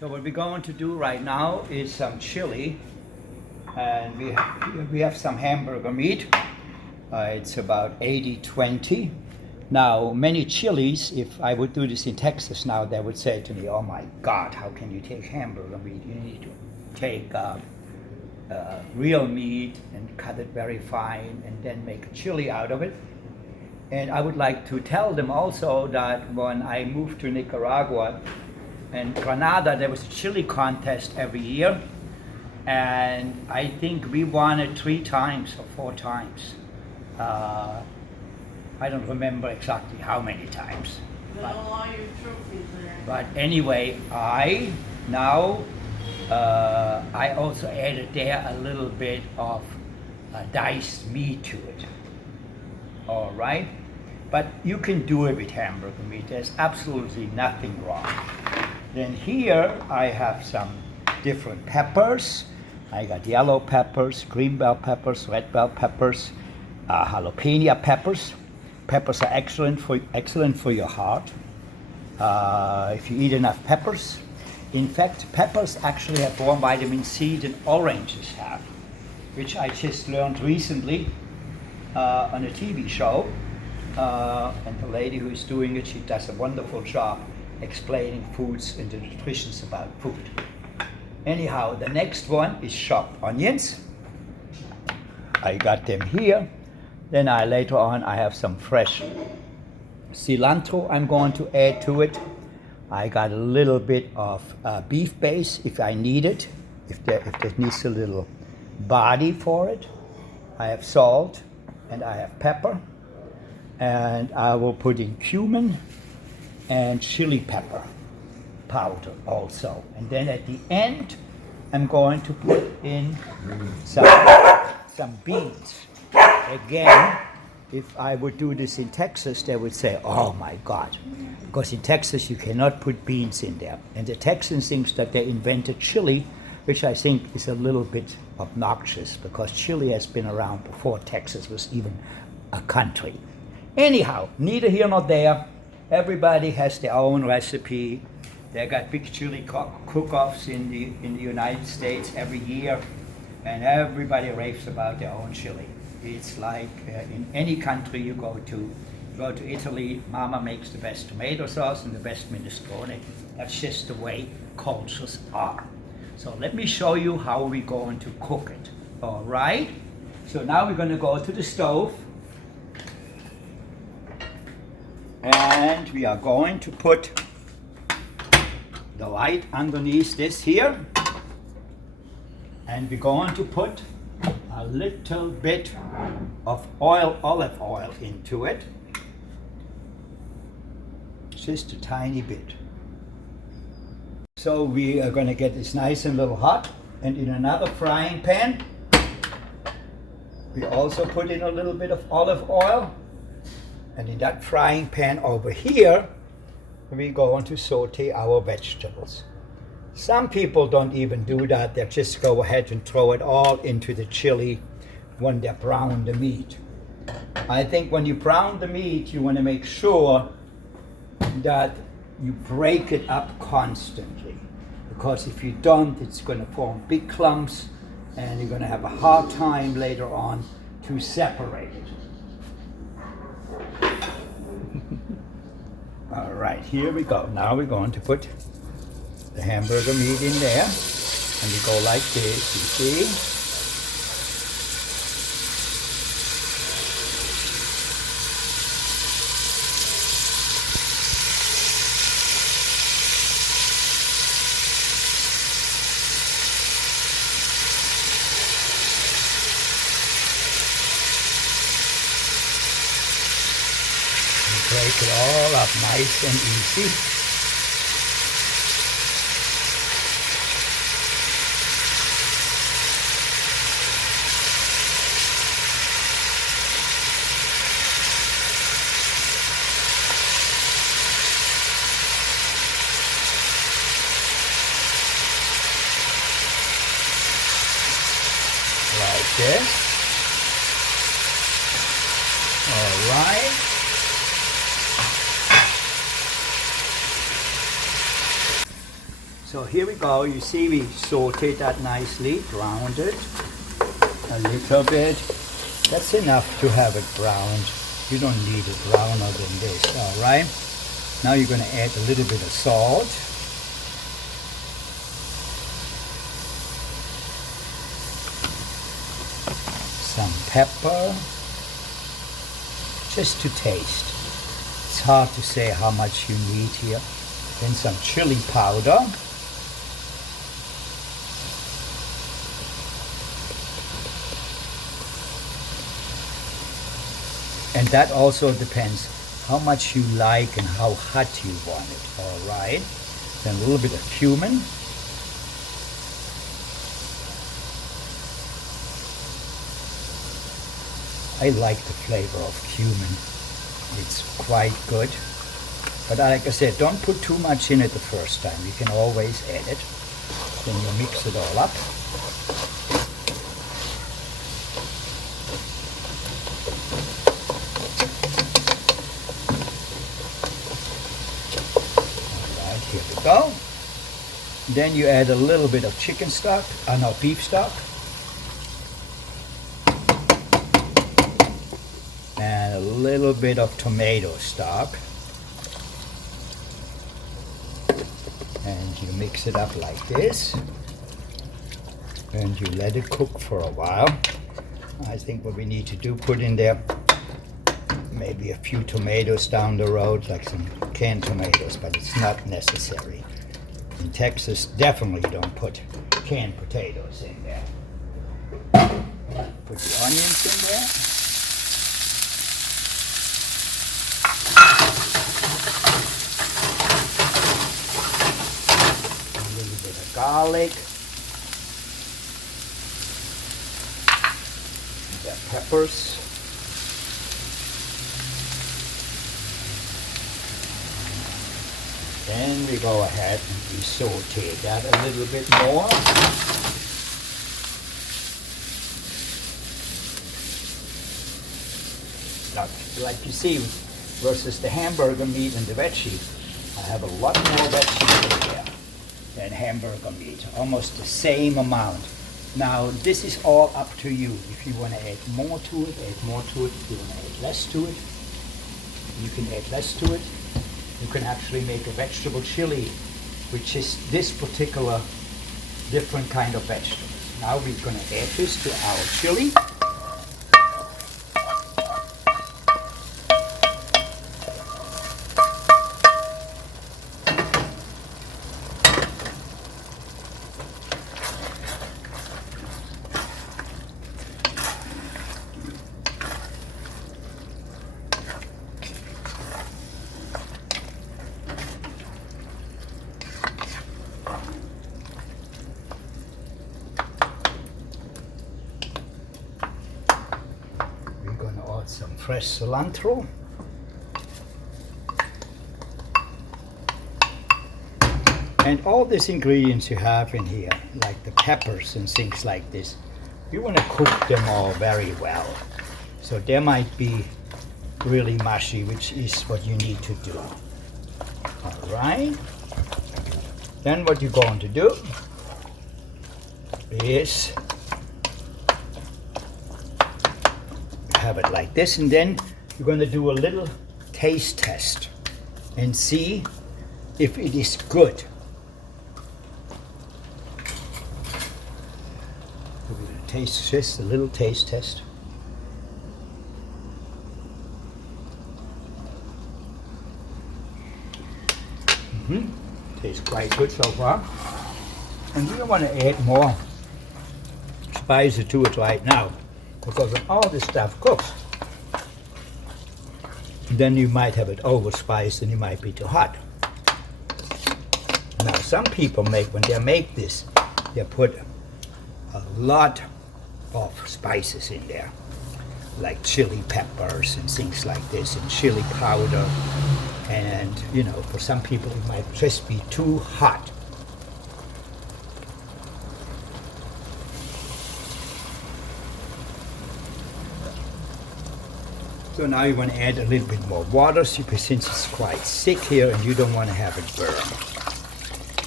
So what we're going to do right now is some chili, and we have some hamburger meat. It's about 80-20. Now, many chilies, if I would do this in Texas now, they would say to me, "Oh my God, how can you take hamburger meat? You need to take real meat and cut it very fine and then make a chili out of it." And I would like to tell them also that when I moved to Nicaragua and Granada, there was a chili contest every year, and I think we won it 3 times or 4 times. I don't remember exactly how many times. But all your trophies there. But anyway, I also added there a little bit of diced meat to it. All right, but you can do it with hamburger meat. There's absolutely nothing wrong. Then here I have some different peppers. I got yellow peppers, green bell peppers, red bell peppers, jalapeno peppers. Peppers are excellent for your heart if you eat enough peppers. In fact, peppers actually have more vitamin C than oranges have, which I just learned recently on a TV show. And the lady who is doing it, she does a wonderful job explaining foods and the nutritions about food. Anyhow, the next one is chopped onions. I got them here. Then later on I have some fresh cilantro I'm going to add to it. I got a little bit of beef base if I need it, if there needs a little body for it. I have salt and I have pepper, and I will put in cumin and chili pepper powder also. And then at the end I'm going to put in some beans. Again, if I would do this in Texas, they would say, "Oh my God," because in Texas you cannot put beans in there. And the Texans think that they invented chili, which I think is a little bit obnoxious, because chili has been around before Texas was even a country. Anyhow, neither here nor there. Everybody has their own recipe. They got big chili cook-offs in the United States every year, and everybody raves about their own chili. It's like in any country you go to Italy, Mama makes the best tomato sauce and the best minestrone. That's just the way cultures are. So let me show you how we're going to cook it. All right? So now we're going to go to the stove, and we are going to put the light underneath this here, and we're going to put a little bit of olive oil into it, just a tiny bit. So we are going to get this nice and little hot, and in another frying pan we also put in a little bit of olive oil, and in that frying pan over here we're going to saute our vegetables. Some people don't even do that. They just go ahead and throw it all into the chili when they brown the meat. I think when you brown the meat, you want to make sure that you break it up constantly, because if you don't, it's going to form big clumps and you're going to have a hard time later on to separate it. All right, here we go. Now we're going to put the hamburger meat in there, and we go like this, you see. We break it all up nice and easy. Like this. All right. So here we go. You see we sauteed that nicely, browned it a little bit. That's enough to have it browned. You don't need it browner than this, all right? Now you're going to add a little bit of salt. Some pepper, just to taste. It's hard to say how much you need here. Then some chili powder. And that also depends how much you like and how hot you want it, all right? Then a little bit of cumin. I like the flavor of cumin. It's quite good. But like I said, don't put too much in it the first time. You can always add it. Then you mix it all up. Alright, here we go. Then you add a little bit of chicken stock, no, beef stock. And a little bit of tomato stock. And you mix it up like this. And you let it cook for a while. I think what we need to do, put in there maybe a few tomatoes down the road, like some canned tomatoes, but it's not necessary. In Texas, definitely don't put canned potatoes in there. Put the onions in there. Garlic, the peppers, then we go ahead and we saute that a little bit more. Like you see, versus the hamburger meat and the veggie, I have a lot more veggies in there than hamburger meat, almost the same amount. Now this is all up to you. If you want to add more to it, add more to it. If you want to add less to it, you can add less to it. You can actually make a vegetable chili, which is this particular different kind of vegetables. Now we're going to add this to our chili. Some fresh cilantro. And all these ingredients you have in here, like the peppers and things like this, you want to cook them all very well. So they might be really mushy, which is what you need to do. All right. Then what you're going to do is have it like this, and then you're going to do a little taste test and see if it is good. We're going to taste just a little taste test. Tastes quite good so far. And we don't want to add more spices to it right now, because when all this stuff cooks, then you might have it overspiced and it might be too hot. Now some people when they make this, they put a lot of spices in there, like chili peppers and things like this, and chili powder. And you know, for some people it might just be too hot. So now you want to add a little bit more water, since it's quite thick here and you don't want to have it burn.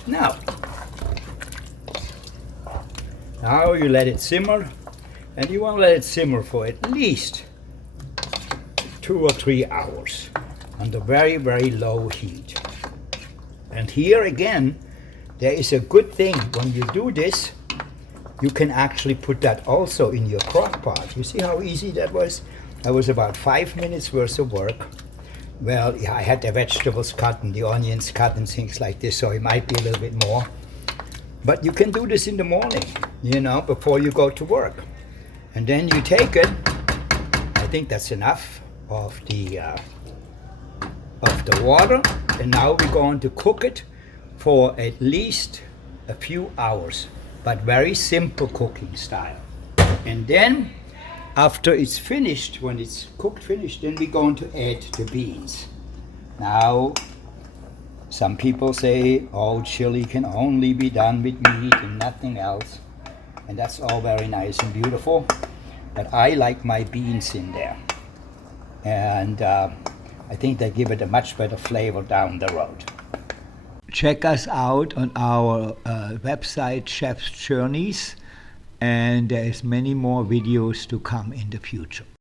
Now, Now you let it simmer, and you want to let it simmer for at least 2 or 3 hours on the very, very low heat. And here again, there is a good thing. When you do this, you can actually put that also in your crock pot. You see how easy that was? That was about 5 minutes worth of work. Well, yeah, I had the vegetables cut and the onions cut and things like this, so it might be a little bit more. But you can do this in the morning, you know, before you go to work. And then you take it. I think that's enough of the water. And now we're going to cook it for at least a few hours, but very simple cooking style. And then after it's finished, when it's cooked finished, then we're going to add the beans. Now, some people say, oh, chili can only be done with meat and nothing else. And that's all very nice and beautiful. But I like my beans in there. And I think they give it a much better flavor down the road. Check us out on our website, Chef's Journeys. And there's many more videos to come in the future.